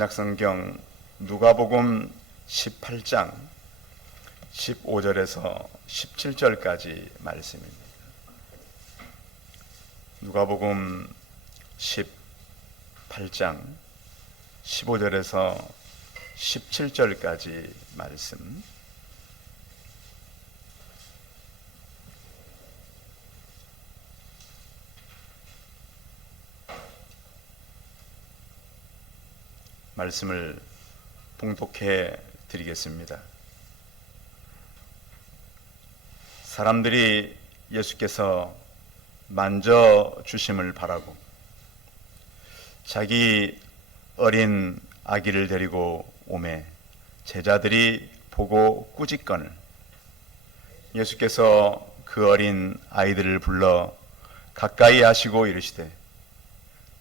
약성경 누가복음 18장 15절에서 17절까지 말씀입니다. 누가복음 18장 15절에서 17절까지 말씀. 말씀을 봉독해 드리겠습니다. 사람들이 예수께서 만져 주심을 바라고 자기 어린 아기를 데리고 오매 제자들이 보고 꾸짖거늘 예수께서 그 어린 아이들을 불러 가까이 하시고 이르시되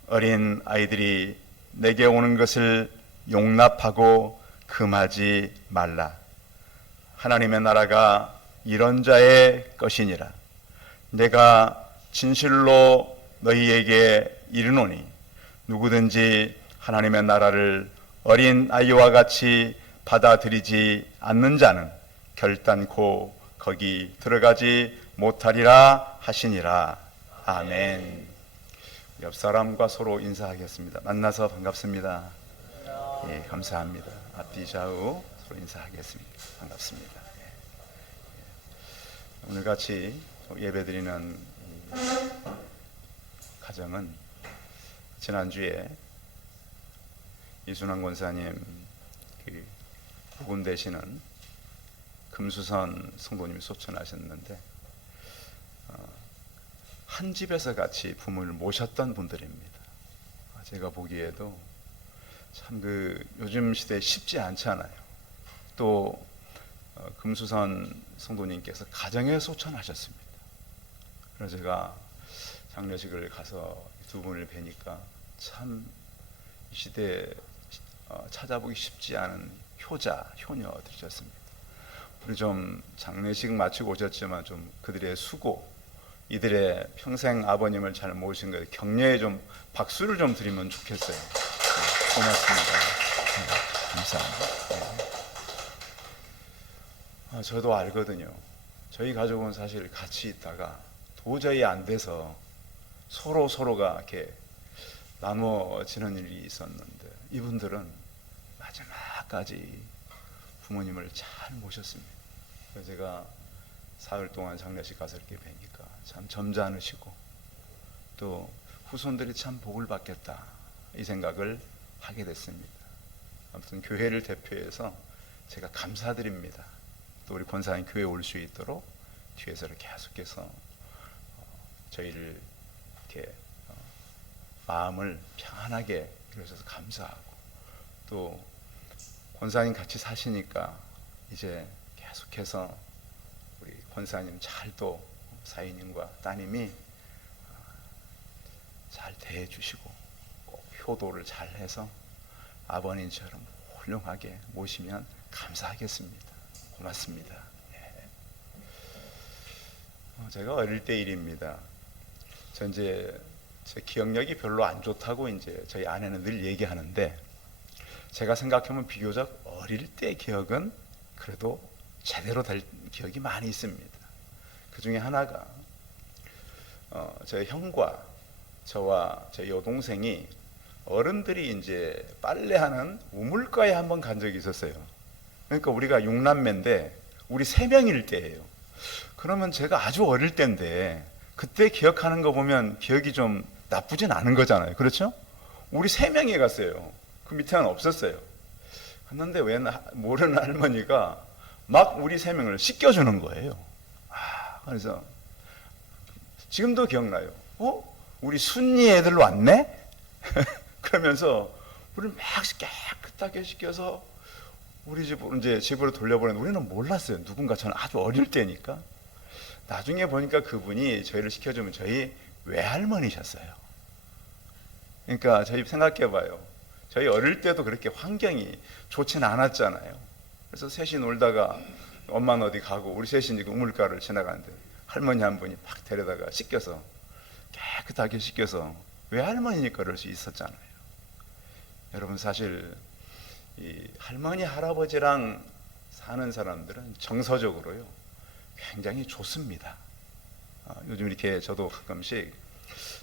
어린 아이들이 내게 오는 것을 용납하고 금하지 말라. 하나님의 나라가 이런 자의 것이니라. 내가 진실로 너희에게 이르노니 누구든지 하나님의 나라를 어린 아이와 같이 받아들이지 않는 자는 결단코 거기 들어가지 못하리라 하시니라. 아멘. 옆 사람과 서로 인사하겠습니다. 만나서 반갑습니다. 예, 감사합니다. 앞뒤 좌우 서로 인사하겠습니다. 반갑습니다. 예. 오늘 같이 예배드리는 가정은 지난주에 이순환 권사님 부군 되시는 금수선 성도님이 소천하셨는데 한 집에서 같이 부모를 모셨던 분들입니다. 제가 보기에도 참 요즘 시대에 쉽지 않잖아요. 또 금수선 성도님께서 가정에 소천하셨습니다. 그래서 제가 장례식을 가서 두 분을 뵈니까 참 이 시대에 찾아보기 쉽지 않은 효녀들이셨습니다. 우리 좀 장례식 마치고 오셨지만 좀 그들의 수고, 이들의 평생 아버님을 잘 모신 것에 격려에 좀 박수를 좀 드리면 좋겠어요. 네, 고맙습니다. 네, 감사합니다. 네. 저도 알거든요. 저희 가족은 사실 같이 있다가 도저히 안 돼서 서로가 이렇게 나누어지는 일이 있었는데 이분들은 마지막까지 부모님을 잘 모셨습니다. 그래서 제가 사흘 동안 장례식 가서 이렇게 뵈니까 참 점잖으시고 또 후손들이 참 복을 받겠다 이 생각을 하게 됐습니다. 아무튼 교회를 대표해서 제가 감사드립니다. 또 우리 권사님 교회에 올 수 있도록 뒤에서 계속해서 저희를 이렇게 마음을 평안하게 이루셔서 감사하고 또 권사님 같이 사시니까 이제 계속해서 우리 권사님 잘 또 사위님과 따님이 잘 대해주시고 꼭 효도를 잘 해서 아버님처럼 훌륭하게 모시면 감사하겠습니다. 고맙습니다. 제가 어릴 때 일입니다. 제 기억력이 별로 안 좋다고 이제 저희 아내는 늘 얘기하는데 제가 생각하면 비교적 어릴 때 기억은 그래도 제대로 될 기억이 많이 있습니다. 그 중에 하나가 제 형과 저와 제 여동생이 어른들이 이제 빨래하는 우물가에 한번 간 적이 있었어요. 그러니까 우리가 6남매인데 우리 3명일 때예요. 그러면 제가 아주 어릴 때인데 그때 기억하는 거 보면 기억이 좀 나쁘진 않은 거잖아요. 그렇죠? 우리 3명이 갔어요. 그 밑에는 없었어요. 갔는데 왜 모르는 할머니가 막 우리 3명을 씻겨주는 거예요. 그래서 지금도 기억나요. 우리 순이 애들 왔네? 그러면서 우리를 막 깨끗하게 씻겨서 우리 집으로 돌려보내는데 우리는 몰랐어요. 누군가. 저는 아주 어릴 때니까. 나중에 보니까 그분이 저희를 시켜주면 저희 외할머니셨어요. 그러니까 저희 생각해봐요. 저희 어릴 때도 그렇게 환경이 좋지는 않았잖아요. 그래서 셋이 놀다가 엄마는 어디 가고 우리 셋이 우물가를 지나가는데 할머니 한 분이 팍 데려다가 씻겨서 깨끗하게 씻겨서 외할머니니까 그럴 수 있었잖아요. 여러분 사실 이 할머니 할아버지랑 사는 사람들은 정서적으로요 굉장히 좋습니다. 요즘 이렇게 저도 가끔씩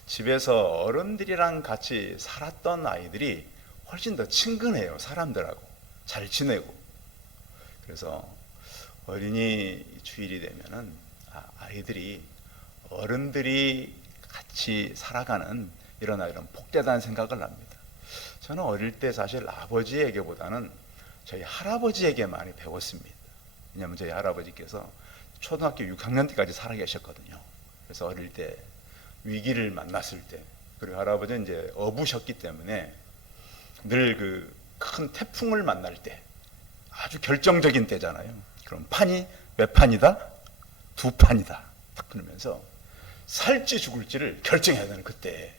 집에서 어른들이랑 같이 살았던 아이들이 훨씬 더 친근해요. 사람들하고 잘 지내고. 그래서 어린이 주일이 되면은 아이들이 어른들이 같이 살아가는 이런 복되다는 생각을 합니다. 저는 어릴 때 사실 아버지에게보다는 저희 할아버지에게 많이 배웠습니다. 왜냐하면 저희 할아버지께서 초등학교 6학년 때까지 살아 계셨거든요. 그래서 어릴 때 위기를 만났을 때, 그리고 할아버지는 이제 어부셨기 때문에 늘 그 큰 태풍을 만날 때 아주 결정적인 때잖아요. 그럼 판이 몇 판이다? 두 판이다. 딱 그러면서 살지 죽을지를 결정해야 되는 그때.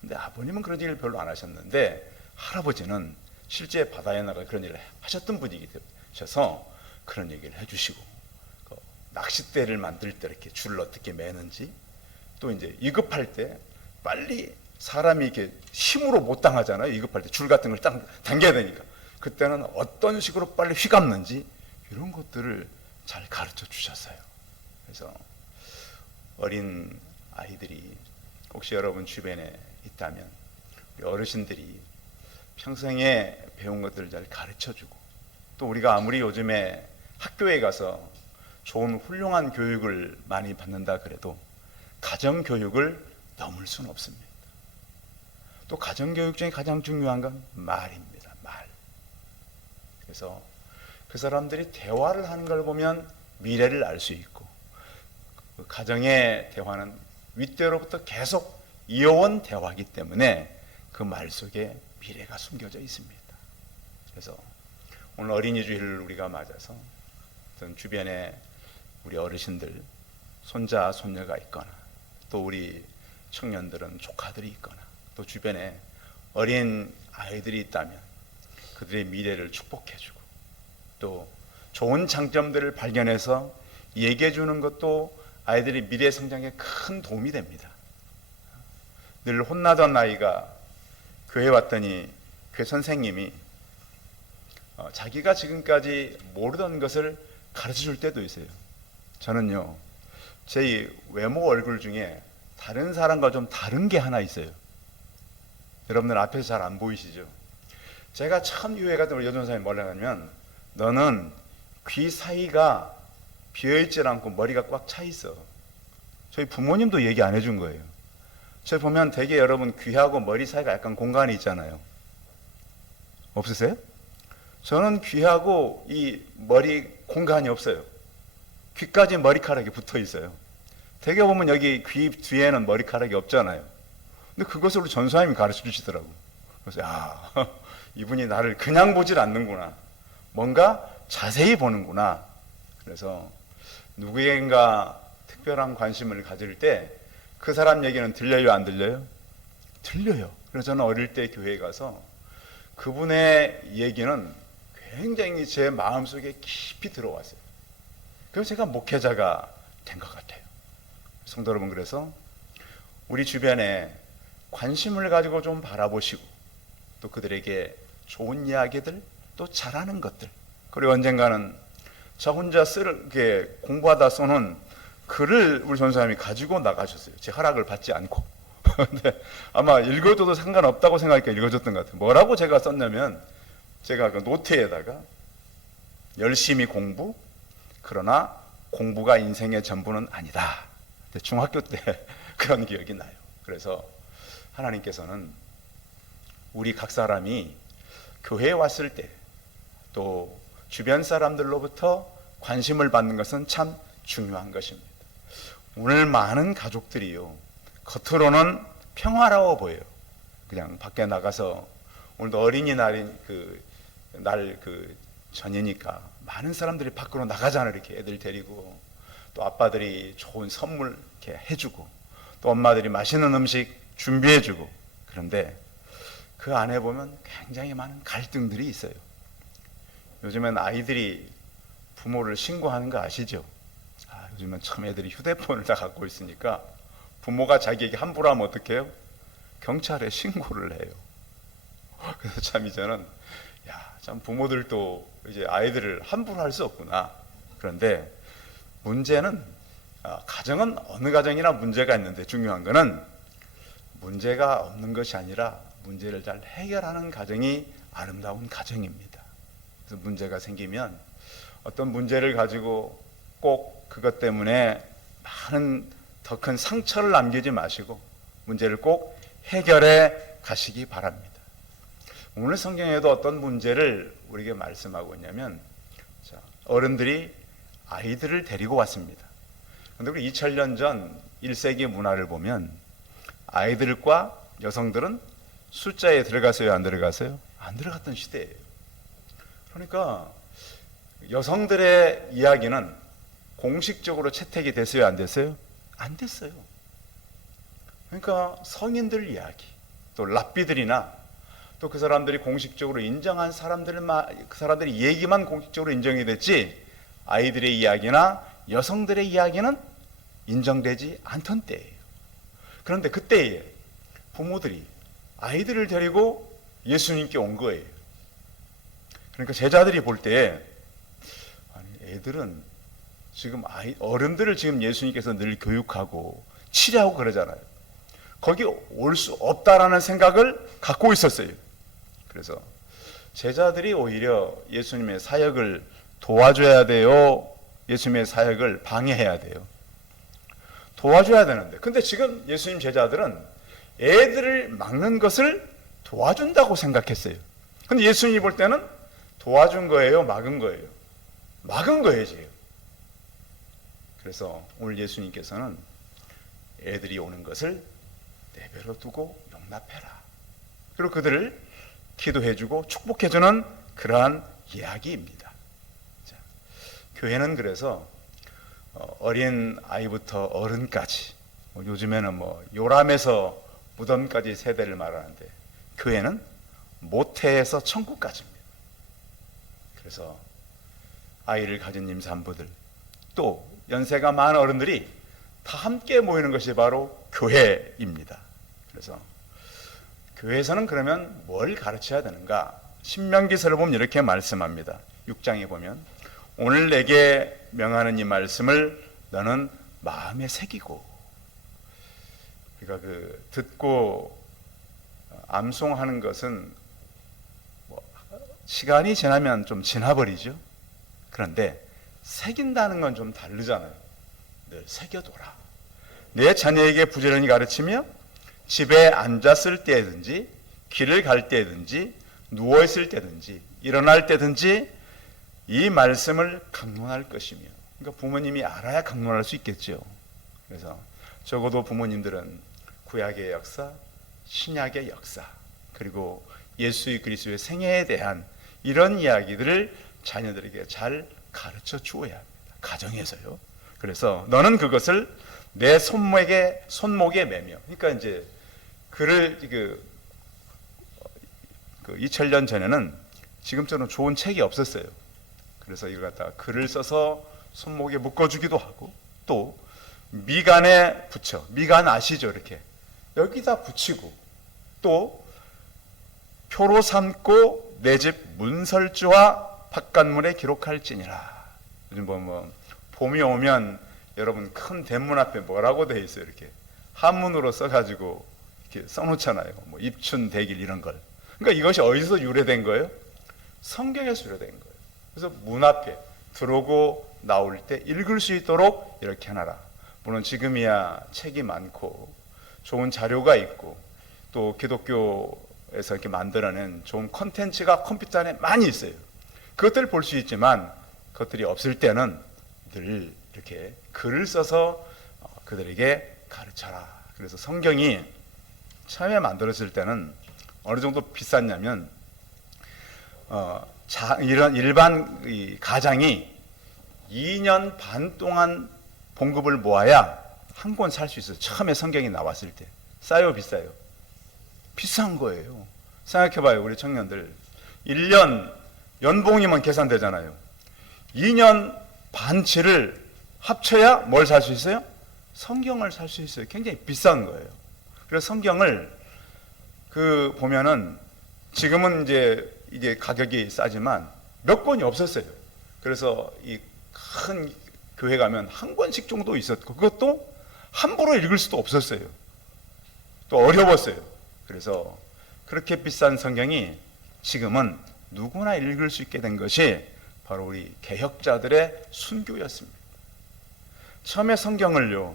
근데 아버님은 그런 일을 별로 안 하셨는데 할아버지는 실제 바다에 나가 그런 일을 하셨던 분이셔서 그런 얘기를 해주시고, 낚싯대를 만들 때 이렇게 줄을 어떻게 매는지, 또 이제 위급할 때 빨리 사람이 이렇게 힘으로 못 당하잖아요. 위급할 때 줄 같은 걸 당겨야 되니까 그때는 어떤 식으로 빨리 휘감는지 이런 것들을 잘 가르쳐 주셨어요. 그래서 어린 아이들이 혹시 여러분 주변에 있다면 우리 어르신들이 평생에 배운 것들을 잘 가르쳐 주고, 또 우리가 아무리 요즘에 학교에 가서 좋은 훌륭한 교육을 많이 받는다 그래도 가정교육을 넘을 수는 없습니다. 또 가정교육 중에 가장 중요한 건 말입니다. 말. 그래서 그 사람들이 대화를 하는 걸 보면 미래를 알 수 있고, 그 가정의 대화는 윗대로부터 계속 이어온 대화이기 때문에 그 말 속에 미래가 숨겨져 있습니다. 그래서 오늘 어린이 주일을 우리가 맞아서 어떤 주변에 우리 어르신들 손자 손녀가 있거나, 또 우리 청년들은 조카들이 있거나, 또 주변에 어린 아이들이 있다면 그들의 미래를 축복해주고, 또 좋은 장점들을 발견해서 얘기해 주는 것도 아이들의 미래 성장에 큰 도움이 됩니다. 늘 혼나던 아이가 교회 왔더니 교회 선생님이 자기가 지금까지 모르던 것을 가르쳐 줄 때도 있어요. 저는요, 제 외모 얼굴 중에 다른 사람과 좀 다른 게 하나 있어요. 여러분들 앞에서 잘 안 보이시죠? 제가 참 유해가 우리 여전사님 뭐라 하냐면, 너는 귀 사이가 비어있질 않고 머리가 꽉 차 있어. 저희 부모님도 얘기 안 해준 거예요. 저 보면 되게 여러분 귀하고 머리 사이가 약간 공간이 있잖아요. 없으세요? 저는 귀하고 이 머리 공간이 없어요. 귀까지 머리카락이 붙어 있어요. 되게 보면 여기 귀 뒤에는 머리카락이 없잖아요. 근데 그것을 우리 전사님이 가르쳐 주시더라고. 그래서 이분이 나를 그냥 보질 않는구나. 뭔가 자세히 보는구나. 그래서 누구에겐가 특별한 관심을 가질 때 그 사람 얘기는 들려요, 안 들려요? 들려요. 그래서 저는 어릴 때 교회에 가서 그분의 얘기는 굉장히 제 마음속에 깊이 들어왔어요. 그래서 제가 목회자가 된 것 같아요. 성도 여러분, 그래서 우리 주변에 관심을 가지고 좀 바라보시고, 또 그들에게 좋은 이야기들, 또 잘하는 것들, 그리고 언젠가는 저 혼자 공부하다 써놓은 글을 우리 전사님이 가지고 나가셨어요. 제 허락을 받지 않고. 근데 아마 읽어줘도 상관없다고 생각하니까 읽어줬던 것 같아요. 뭐라고 제가 썼냐면, 제가 그 노트에다가 열심히 공부, 그러나 공부가 인생의 전부는 아니다. 중학교 때 그런 기억이 나요. 그래서 하나님께서는 우리 각 사람이 교회에 왔을 때 또 주변 사람들로부터 관심을 받는 것은 참 중요한 것입니다. 오늘 많은 가족들이요, 겉으로는 평화로워 보여요. 그냥 밖에 나가서, 오늘도 어린이날인 날 전이니까 많은 사람들이 밖으로 나가잖아요. 이렇게 애들 데리고, 또 아빠들이 좋은 선물 이렇게 해주고, 또 엄마들이 맛있는 음식 준비해주고. 그런데 그 안에 보면 굉장히 많은 갈등들이 있어요. 요즘엔 아이들이 부모를 신고하는 거 아시죠? 요즘은 참 애들이 휴대폰을 다 갖고 있으니까 부모가 자기에게 함부로 하면 어떻게 해요? 경찰에 신고를 해요. 그래서 참 이제는 참 부모들도 이제 아이들을 함부로 할 수 없구나. 그런데 문제는 가정은 어느 가정이나 문제가 있는데 중요한 거는 문제가 없는 것이 아니라 문제를 잘 해결하는 가정이 아름다운 가정입니다. 그래서 문제가 생기면 어떤 문제를 가지고 꼭 그것 때문에 많은 더 큰 상처를 남기지 마시고 문제를 꼭 해결해 가시기 바랍니다. 오늘 성경에도 어떤 문제를 우리에게 말씀하고 있냐면 어른들이 아이들을 데리고 왔습니다. 그런데 우리 2000년 전 1세기 문화를 보면 아이들과 여성들은 숫자에 들어갔어요? 안 들어갔어요? 안 들어갔던 시대예요. 그러니까 여성들의 이야기는 공식적으로 채택이 됐어요? 안 됐어요? 안 됐어요. 그러니까 성인들 이야기, 또 랍비들이나 또 그 사람들이 공식적으로 인정한 그 사람들의 얘기만 공식적으로 인정이 됐지 아이들의 이야기나 여성들의 이야기는 인정되지 않던 때예요. 그런데 그때에 부모들이 아이들을 데리고 예수님께 온 거예요. 그러니까 제자들이 볼 때 애들은 지금 어른들을 지금 예수님께서 늘 교육하고 치료하고 그러잖아요. 거기 올 수 없다라는 생각을 갖고 있었어요. 그래서 제자들이 오히려 예수님의 사역을 도와줘야 돼요? 예수님의 사역을 방해해야 돼요? 도와줘야 되는데, 근데 지금 예수님 제자들은 애들을 막는 것을 도와준다고 생각했어요. 근데 예수님이 볼 때는 도와준 거예요? 막은 거예요? 막은 거예요, 지금. 그래서 오늘 예수님께서는 애들이 오는 것을 내버려 두고 용납해라. 그리고 그들을 기도해주고 축복해주는 그러한 이야기입니다. 자, 교회는 그래서 어린 아이부터 어른까지, 요즘에는 요람에서 무덤까지 세대를 말하는데 교회는 모태에서 천국까지입니다. 그래서 아이를 가진 임산부들 또 연세가 많은 어른들이 다 함께 모이는 것이 바로 교회입니다. 그래서 교회에서는 그러면 뭘 가르쳐야 되는가? 신명기서를 보면 이렇게 말씀합니다. 6장에 보면 오늘 내게 명하는 이 말씀을 너는 마음에 새기고, 그러니까 듣고 암송하는 것은 시간이 지나면 좀 지나버리죠. 그런데 새긴다는 건 좀 다르잖아요. 늘 새겨둬라. 내 자녀에게 부지런히 가르치며 집에 앉았을 때든지 길을 갈 때든지 누워있을 때든지 일어날 때든지 이 말씀을 강론할 것이며, 그러니까 부모님이 알아야 강론할 수 있겠죠. 그래서 적어도 부모님들은 구약의 역사, 신약의 역사, 그리고 예수 그리스도의 생애에 대한 이런 이야기들을 자녀들에게 잘 가르쳐 주어야 합니다. 가정에서요. 그래서 너는 그것을 내 손목에 매며, 그러니까 이제 글을 2000년 전에는 지금처럼 좋은 책이 없었어요. 그래서 이걸 갖다가 글을 써서 손목에 묶어주기도 하고, 또 미간에 붙여, 미간 아시죠? 이렇게 여기다 붙이고, 또 표로 삼고 내 집 문설주와 바깥문에 기록할지니라. 요즘 봄이 오면 여러분 큰 대문 앞에 뭐라고 돼 있어요? 이렇게 한문으로 써가지고 이렇게 써놓잖아요. 입춘 대길 이런 걸. 그러니까 이것이 어디서 유래된 거예요? 성경에서 유래된 거예요. 그래서 문 앞에 들어오고 나올 때 읽을 수 있도록 이렇게 해놔라. 물론 지금이야 책이 많고 좋은 자료가 있고 또 기독교에서 이렇게 만들어낸 좋은 콘텐츠가 컴퓨터 안에 많이 있어요. 그것들을 볼 수 있지만 그것들이 없을 때는 늘 이렇게 글을 써서 그들에게 가르쳐라. 그래서 성경이 처음에 만들어질 때는 어느 정도 비쌌냐면 이런 일반 가장이 2년 반 동안 봉급을 모아야 한 권 살 수 있어요. 처음에 성경이 나왔을 때. 싸요, 비싸요? 비싼 거예요. 생각해봐요, 우리 청년들. 1년 연봉이면 계산되잖아요. 2년 반치를 합쳐야 뭘 살 수 있어요? 성경을 살 수 있어요. 굉장히 비싼 거예요. 그래서 성경을 보면은 지금은 이제 이게 가격이 싸지만 몇 권이 없었어요. 그래서 이 큰 교회 가면 한 권씩 정도 있었고, 그것도 함부로 읽을 수도 없었어요. 또 어려웠어요. 그래서 그렇게 비싼 성경이 지금은 누구나 읽을 수 있게 된 것이 바로 우리 개혁자들의 순교였습니다. 처음에 성경을요,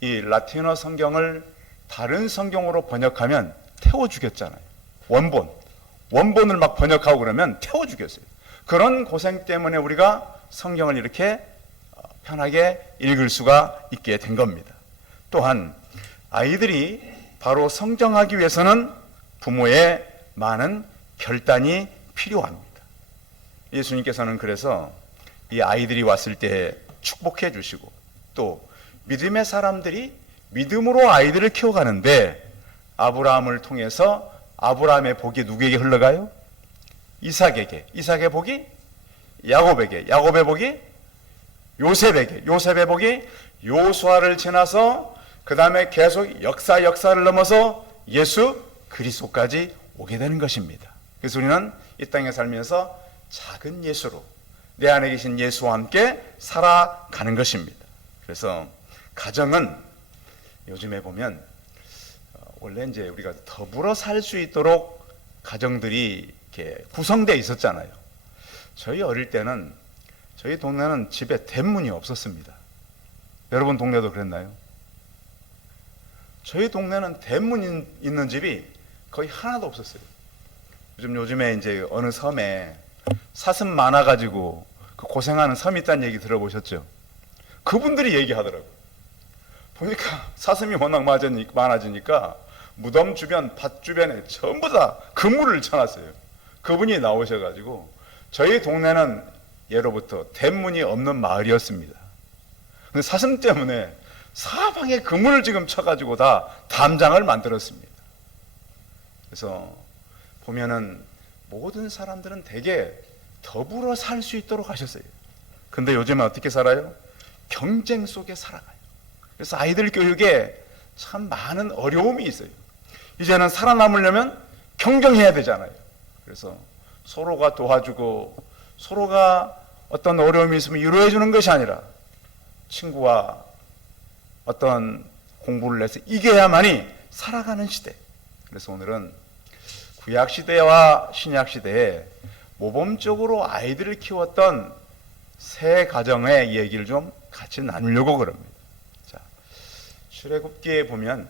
이 라틴어 성경을 다른 성경으로 번역하면 태워 죽였잖아요. 원본을 막 번역하고 그러면 태워 죽였어요. 그런 고생 때문에 우리가 성경을 이렇게 편하게 읽을 수가 있게 된 겁니다. 또한 아이들이 바로 성장하기 위해서는 부모의 많은 결단이 필요합니다. 예수님께서는 그래서 이 아이들이 왔을 때 축복해 주시고, 또 믿음의 사람들이 믿음으로 아이들을 키워가는데, 아브라함을 통해서 아브라함의 복이 누구에게 흘러가요? 이삭에게. 이삭의 복이 야곱에게. 야곱의 복이 요셉에게. 요셉의 복이 요수아를 지나서 그 다음에 계속 역사를 넘어서 예수 그리스도까지 오게 되는 것입니다. 그래서 우리는 이 땅에 살면서 작은 예수로, 내 안에 계신 예수와 함께 살아가는 것입니다. 그래서 가정은 요즘에 보면 원래 이제 우리가 더불어 살 수 있도록 가정들이 이렇게 구성되어 있었잖아요. 저희 어릴 때는, 저희 동네는 집에 대문이 없었습니다. 여러분 동네도 그랬나요? 저희 동네는 대문 있는 집이 거의 하나도 없었어요. 요즘에 이제 어느 섬에 사슴 많아가지고 그 고생하는 섬이 있다는 얘기 들어보셨죠? 그분들이 얘기하더라고요. 보니까 사슴이 워낙 많아지니까 무덤 주변, 밭 주변에 전부 다 그물을 쳐놨어요. 그분이 나오셔가지고, 저희 동네는 예로부터 대문이 없는 마을이었습니다. 근데 사슴 때문에 사방에 그물을 지금 쳐가지고 다 담장을 만들었습니다. 그래서 보면은 모든 사람들은 되게 더불어 살 수 있도록 하셨어요. 근데 요즘은 어떻게 살아요? 경쟁 속에 살아가요. 그래서 아이들 교육에 참 많은 어려움이 있어요. 이제는 살아남으려면 경쟁해야 되잖아요. 그래서 서로가 도와주고, 서로가 어떤 어려움이 있으면 위로해 주는 것이 아니라 친구와 어떤 공부를 해서 이겨야만이 살아가는 시대. 그래서 오늘은 구약 시대와 신약 시대에 모범적으로 아이들을 키웠던 세 가정의 얘기를 좀 같이 나누려고 그럽니다. 자, 출애굽기에 보면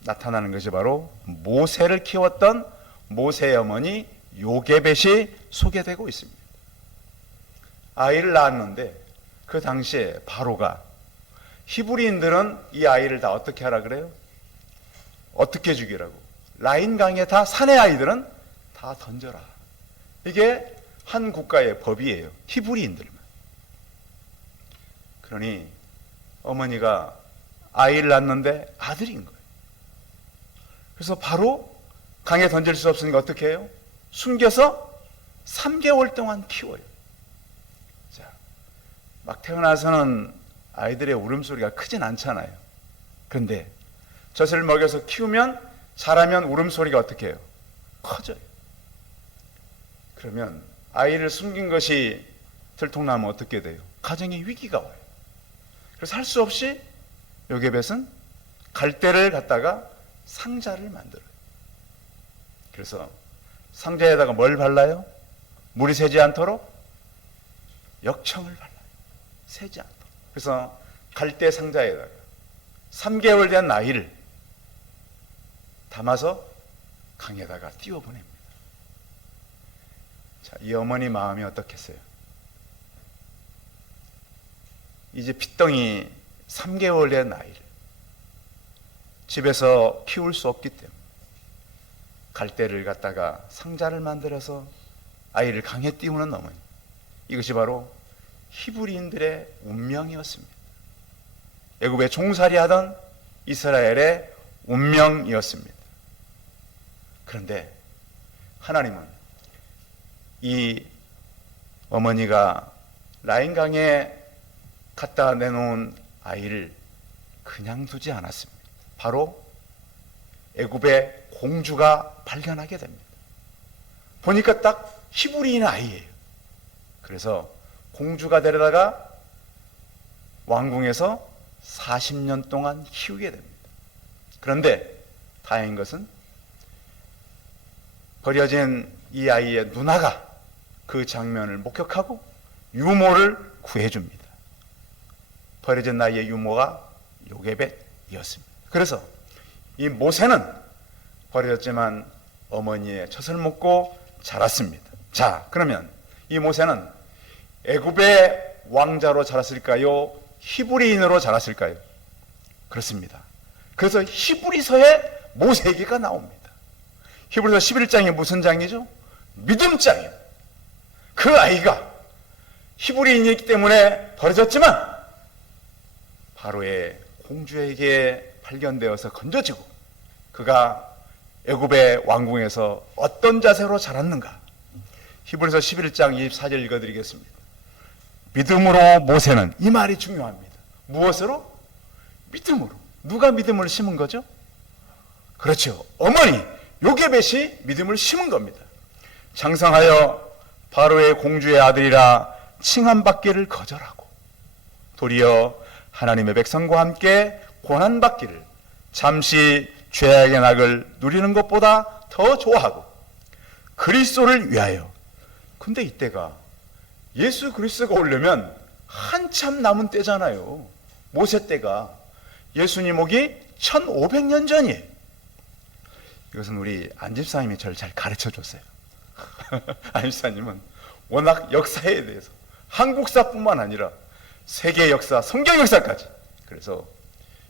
나타나는 것이 바로 모세를 키웠던 모세의 어머니 요게벳이 소개되고 있습니다. 아이를 낳았는데 그 당시에 바로가, 히브리인들은 이 아이를 다 어떻게 하라 그래요? 어떻게 죽이라고? 라인강에 다, 산의 아이들은 다 던져라. 이게 한 국가의 법이에요. 히브리인들만. 그러니 어머니가 아이를 낳았는데 아들인 거예요. 그래서 바로 강에 던질 수 없으니까 어떻게 해요? 숨겨서 3개월 동안 키워요. 자, 막 태어나서는 아이들의 울음소리가 크진 않잖아요. 그런데 젖을 먹여서 키우면, 자라면 울음소리가 어떻게 해요? 커져요. 그러면 아이를 숨긴 것이 들통나면 어떻게 돼요? 가정에 위기가 와요. 그래서 할 수 없이 요게벳은 갈대를 갖다가 상자를 만들어요. 그래서 상자에다가 뭘 발라요? 물이 새지 않도록 역청을 발라요. 새지 않도록. 그래서 갈대 상자에다가 3개월 된 아이를 담아서 강에다가 띄워보냅니다. 자, 이 어머니 마음이 어떻겠어요? 이제 핏덩이 3개월 된 아이를 집에서 키울 수 없기 때문에 갈대를 갖다가 상자를 만들어서 아이를 강에 띄우는 어머니, 이것이 바로 히브리인들의 운명이었습니다. 애굽에 종살이하던 이스라엘의 운명이었습니다. 그런데 하나님은 이 어머니가 라인강에 갖다 내놓은 아이를 그냥 두지 않았습니다. 바로 애굽의 공주가 발견하게 됩니다. 보니까 딱 히브리인 아이예요. 그래서 공주가 데려다가 왕궁에서 40년 동안 키우게 됩니다. 그런데 다행인 것은 버려진 이 아이의 누나가 그 장면을 목격하고 유모를 구해줍니다. 버려진 아이의 유모가 요게벳이었습니다. 그래서 이 모세는 버려졌지만 어머니의 젖을 먹고 자랐습니다. 자, 그러면 이 모세는 애굽의 왕자로 자랐을까요? 히브리인으로 자랐을까요? 그렇습니다. 그래서 히브리서에 모세 얘기가 나옵니다. 히브리서 11장이 무슨 장이죠? 믿음장이에요. 그 아이가 히브리인이기 때문에 버려졌지만 바로의 공주에게 발견되어서 건져지고 그가 애굽의 왕궁에서 어떤 자세로 자랐는가? 히브리서 11장 24절 읽어드리겠습니다. 믿음으로 모세는, 이 말이 중요합니다. 무엇으로? 믿음으로. 누가 믿음을 심은 거죠? 그렇죠. 어머니 요게벳이 믿음을 심은 겁니다. 장성하여 바로의 공주의 아들이라 칭함받기를 거절하고 도리어 하나님의 백성과 함께 고난받기를 잠시 죄악의 낙을 누리는 것보다 더 좋아하고 그리스도를 위하여. 근데 이때가 예수 그리스도가 오려면 한참 남은 때잖아요. 모세 때가. 예수님 오기 1500년 전이에요. 이것은 우리 안 집사님이 저를 잘 가르쳐 줬어요. 안 집사님은 워낙 역사에 대해서 한국사뿐만 아니라 세계 역사, 성경 역사까지. 그래서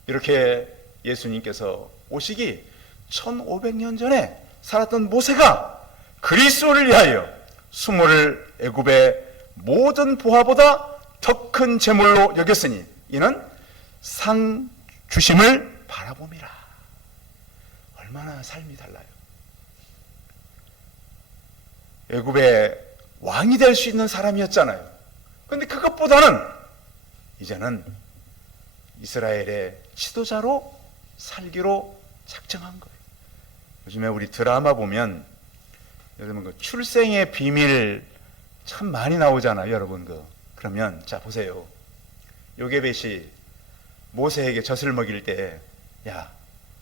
이렇게 예수님께서 오시기 1500년 전에 살았던 모세가 그리스도를 위하여 수모를 애굽의 모든 보화보다 더 큰 재물로 여겼으니 이는 상 주심을 바라봄이라. 얼마나 삶이 달라요. 애굽의 왕이 될 수 있는 사람이었잖아요. 그런데 그것보다는 이제는 이스라엘의 지도자로 살기로 작정한 거예요. 요즘에 우리 드라마 보면 여러분 그 출생의 비밀 참 많이 나오잖아요. 여러분 그러면 자 보세요. 요게벳이 모세에게 젖을 먹일 때, 야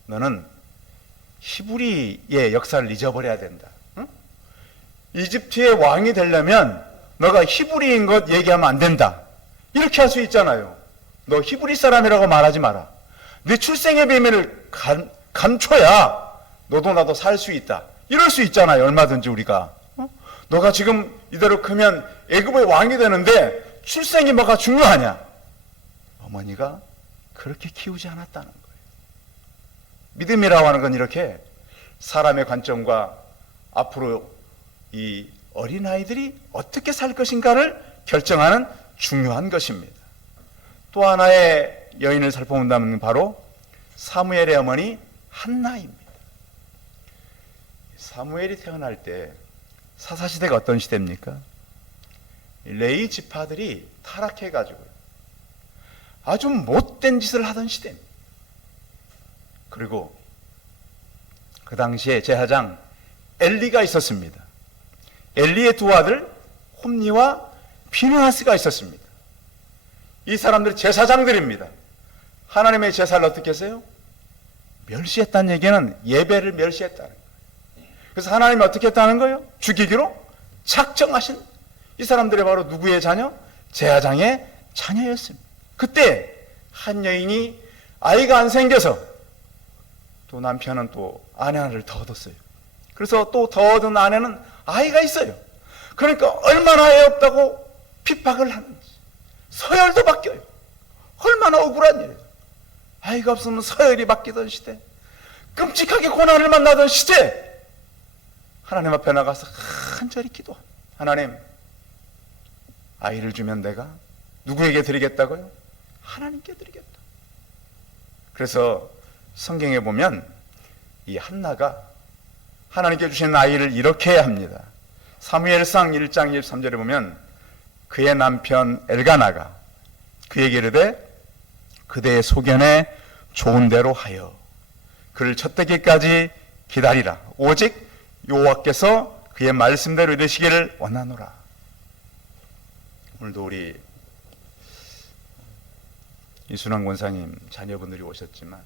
너는 히브리의 역사를 잊어버려야 된다. 응? 이집트의 왕이 되려면 너가 히브리인 것 얘기하면 안 된다. 이렇게 할 수 있잖아요. 너 히브리 사람이라고 말하지 마라. 네 출생의 비밀을 감춰야 너도 나도 살 수 있다. 이럴 수 있잖아요. 얼마든지 우리가. 너가 지금 이대로 크면 애굽의 왕이 되는데 출생이 뭐가 중요하냐? 어머니가 그렇게 키우지 않았다는 거예요. 믿음이라고 하는 건 이렇게 사람의 관점과 앞으로 이 어린아이들이 어떻게 살 것인가를 결정하는 중요한 것입니다. 또 하나의 여인을 살펴본다면 바로 사무엘의 어머니 한나입니다. 사무엘이 태어날 때 사사시대가 어떤 시대입니까? 레위 지파들이 타락해가지고 아주 못된 짓을 하던 시대입니다. 그리고 그 당시에 제사장 엘리가 있었습니다. 엘리의 두 아들 홈니와 비느하스가 있었습니다. 이 사람들이 제사장들입니다. 하나님의 제사를 어떻게 했어요? 멸시했다는 얘기는 예배를 멸시했다는 거예요. 그래서 하나님이 어떻게 했다는 거예요? 죽이기로 작정하신 이 사람들이 바로 누구의 자녀? 제사장의 자녀였습니다. 그때 한 여인이 아이가 안 생겨서 또 남편은 또 아내 하나를 더 얻었어요. 그래서 또 더 얻은 아내는 아이가 있어요. 그러니까 얼마나 애 없다고 핍박을 하는지. 서열도 바뀌어요. 얼마나 억울한 일이에요. 아이가 없으면 서열이 바뀌던 시대, 끔찍하게 고난을 만나던 시대, 하나님 앞에 나가서 간절히 기도합니다. 하나님, 아이를 주면 내가 누구에게 드리겠다고요? 하나님께 드리겠다. 그래서 성경에 보면 이 한나가 하나님께 주신 아이를 이렇게 합니다. 사무엘상 1장 23절에 보면 그의 남편 엘가나가 그에게 이르되 그대의 소견에 좋은 대로 하여 그를 첫 때기까지 기다리라. 오직 여호와께서 그의 말씀대로 이르시기를 원하노라. 오늘도 우리 이순환 권사님 자녀분들이 오셨지만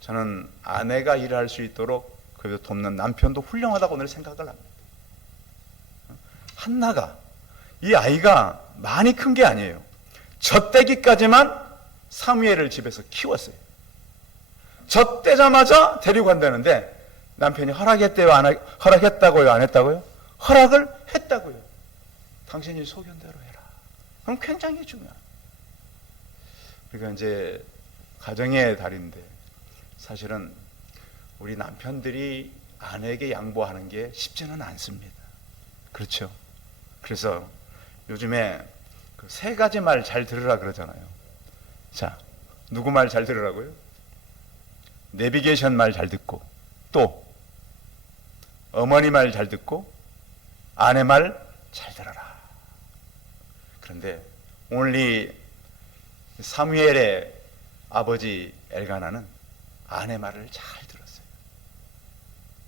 저는 아내가 일할 수 있도록 그래도 돕는 남편도 훌륭하다고 오늘 생각을 합니다. 한나가 이 아이가 많이 큰 게 아니에요. 젖대기까지만 사무엘을 집에서 키웠어요. 젖대자마자 데리고 간다는데 남편이 허락했대요? 허락했다고요? 안 했다고요? 허락을 했다고요. 당신이 소견대로 해라. 그럼 굉장히 중요합니다. 그러니까 이제 가정의 달인데 사실은 우리 남편들이 아내에게 양보하는 게 쉽지는 않습니다. 그렇죠? 그래서 요즘에 그 세 가지 말 잘 들으라 그러잖아요. 자, 누구 말 잘 들으라고요? 내비게이션 말 잘 듣고, 또 어머니 말 잘 듣고, 아내 말 잘 들어라. 그런데 오늘 이 사무엘의 아버지 엘가나는 아내 말을 잘 들었어요.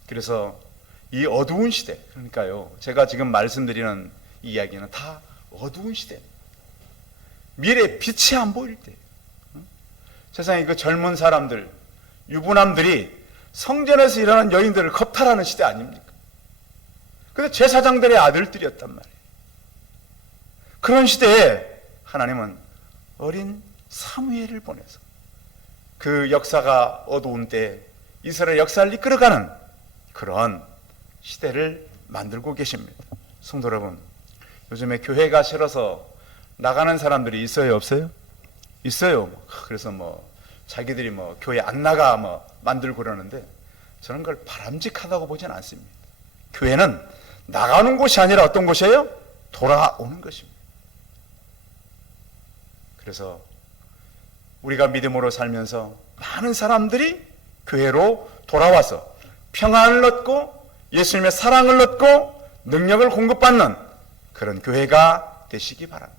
그래서 이 어두운 시대, 그러니까요, 제가 지금 말씀드리는 이 이야기는 다 어두운 시대입니다. 미래에 빛이 안 보일 때, 세상에 그 젊은 사람들, 유부남들이 성전에서 일하는 여인들을 겁탈하는 시대 아닙니까? 근데 제사장들의 아들들이었단 말이에요. 그런 시대에 하나님은 어린 사무엘을 보내서 그 역사가 어두운 때 이스라엘 역사를 이끌어가는 그런 시대를 만들고 계십니다. 성도 여러분, 요즘에 교회가 싫어서 나가는 사람들이 있어요, 없어요? 있어요. 그래서 자기들이 교회 안 나가 만들고 그러는데 저는 그걸 바람직하다고 보지는 않습니다. 교회는 나가는 곳이 아니라 어떤 곳이에요? 돌아오는 것입니다. 그래서 우리가 믿음으로 살면서 많은 사람들이 교회로 돌아와서 평안을 얻고 예수님의 사랑을 얻고 능력을 공급받는 그런 교회가 되시기 바랍니다.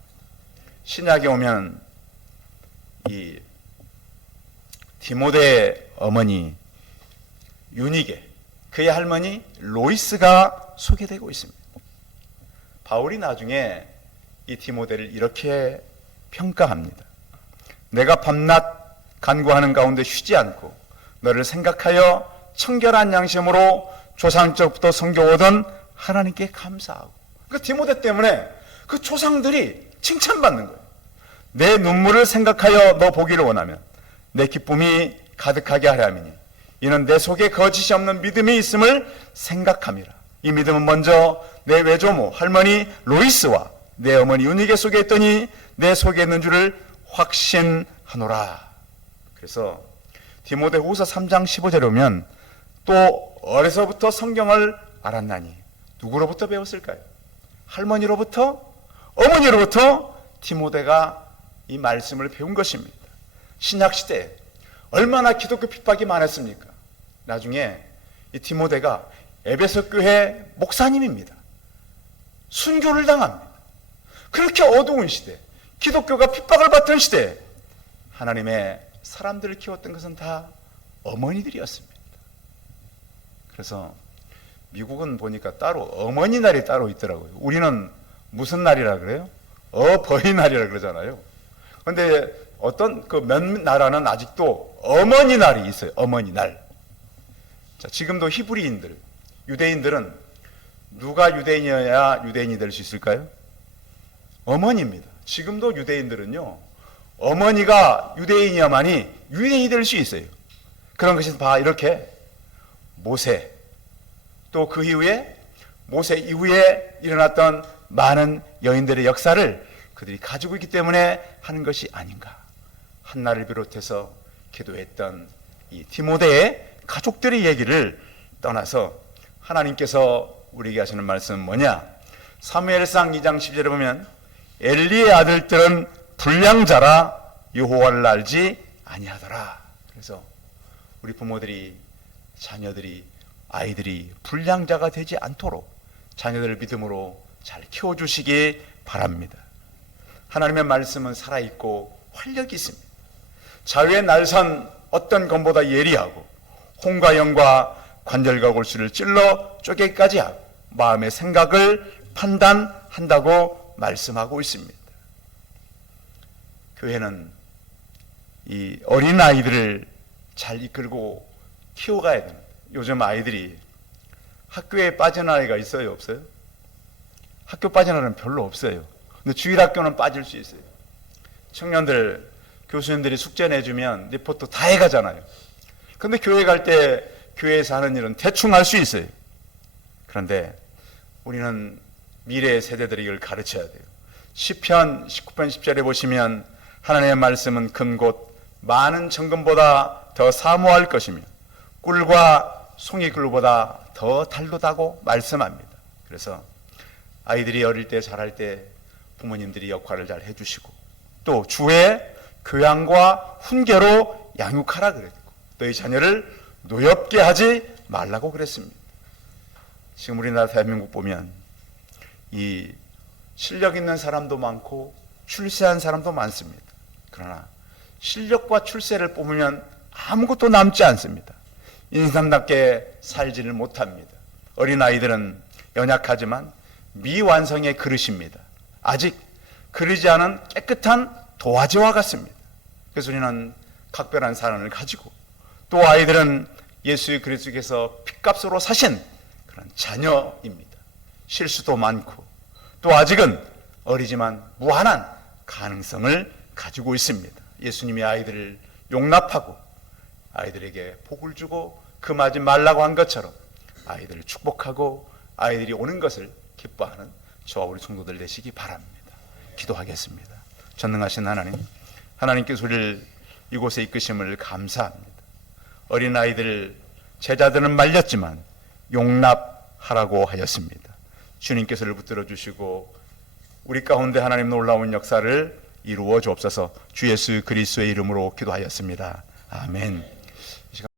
신약에 오면 이 디모데의 어머니 유니게, 그의 할머니 로이스가 소개되고 있습니다. 바울이 나중에 이 디모데를 이렇게 평가합니다. 내가 밤낮 간구하는 가운데 쉬지 않고 너를 생각하여 청결한 양심으로 조상적부터 섬겨오던 하나님께 감사하고. 그 디모데 때문에 그 조상들이 칭찬받는 거예요. 내 눈물을 생각하여 너 보기를 원하면 내 기쁨이 가득하게 하려 함이니 이는 내 속에 거짓이 없는 믿음이 있음을 생각함이라. 이 믿음은 먼저 내 외조모 할머니 로이스와 내 어머니 유니게 속에 있더니 내 속에 있는 줄을 확신하노라. 그래서 디모데후서 3장 15절에 보면 또 어려서부터 성경을 알았나니 누구로부터 배웠을까요? 할머니로부터, 어머니로부터 디모데가 이 말씀을 배운 것입니다. 신약시대에 얼마나 기독교 핍박이 많았습니까? 나중에 이 디모데가 에베소 교회 목사님입니다. 순교를 당합니다. 그렇게 어두운 시대, 기독교가 핍박을 받던 시대에 하나님의 사람들을 키웠던 것은 다 어머니들이었습니다. 그래서 미국은 보니까 따로 어머니날이 따로 있더라고요. 우리는 무슨 날이라 그래요? 어버이날이라 그러잖아요. 그런데 어떤 몇 나라는 아직도 어머니날이 있어요. 어머니날. 자, 지금도 히브리인들, 유대인들은 누가 유대인이어야 유대인이 될 수 있을까요? 어머니입니다. 지금도 유대인들은요, 어머니가 유대인이어야만이 유대인이 될 수 있어요. 그런 것이 다 이렇게 모세, 또 그 이후에 모세 이후에 일어났던 많은 여인들의 역사를 그들이 가지고 있기 때문에 하는 것이 아닌가. 한나를 비롯해서 기도했던 이 디모데의 가족들의 얘기를 떠나서 하나님께서 우리에게 하시는 말씀은 뭐냐? 사무엘상 2장 10절에 보면 엘리의 아들들은 불량자라 여호와를 알지 아니하더라. 그래서 우리 부모들이, 자녀들이, 아이들이 불량자가 되지 않도록 자녀들을 믿음으로 잘 키워주시기 바랍니다. 하나님의 말씀은 살아있고 활력이 있습니다. 자유의 날선 어떤 검보다 예리하고 홍과 영과 관절과 골수를 찔러 쪼개기까지 하고 마음의 생각을 판단한다고 말씀하고 있습니다. 교회는 이 어린 아이들을 잘 이끌고 키워가야 됩니다. 요즘 아이들이 학교에 빠진 아이가 있어요, 없어요? 학교 빠진 아이는 별로 없어요. 근데 주일학교는 빠질 수 있어요. 청년들, 교수님들이 숙제 내주면 리포트 다 해가잖아요. 근데 교회 갈 때 교회에서 하는 일은 대충 할 수 있어요. 그런데 우리는 미래의 세대들이 이걸 가르쳐야 돼요. 시편 19편 10절에 보시면 하나님의 말씀은 금곧 많은 정금보다 더 사모할 것이며 꿀과 송이꿀보다 더 달도다고 말씀합니다. 그래서 아이들이 어릴 때 자랄 때 부모님들이 역할을 잘 해주시고 또 주의 교양과 훈계로 양육하라 그랬고 너희 자녀를 노엽게 하지 말라고 그랬습니다. 지금 우리나라 대한민국 보면 이 실력 있는 사람도 많고 출세한 사람도 많습니다. 그러나 실력과 출세를 뽑으면 아무것도 남지 않습니다. 인삼답게 살지를 못합니다. 어린아이들은 연약하지만 미완성의 그릇입니다. 아직 그리지 않은 깨끗한 도화지와 같습니다. 그래서 우리는 각별한 사랑을 가지고 또 아이들은 예수 그리스도께서 핏값으로 사신 그런 자녀입니다. 실수도 많고 또 아직은 어리지만 무한한 가능성을 가지고 있습니다. 예수님이 아이들을 용납하고 아이들에게 복을 주고 금하지 말라고 한 것처럼 아이들을 축복하고 아이들이 오는 것을 기뻐하는 저와 우리 성도들 되시기 바랍니다. 기도하겠습니다. 전능하신 하나님, 하나님께서 우리를 이곳에 이끄심을 감사합니다. 어린아이들 제자들은 말렸지만 용납하라고 하였습니다. 주님께서를 붙들어 주시고 우리 가운데 하나님 놀라운 역사를 이루어 주옵소서. 주 예수 그리스도의 이름으로 기도하였습니다. 아멘.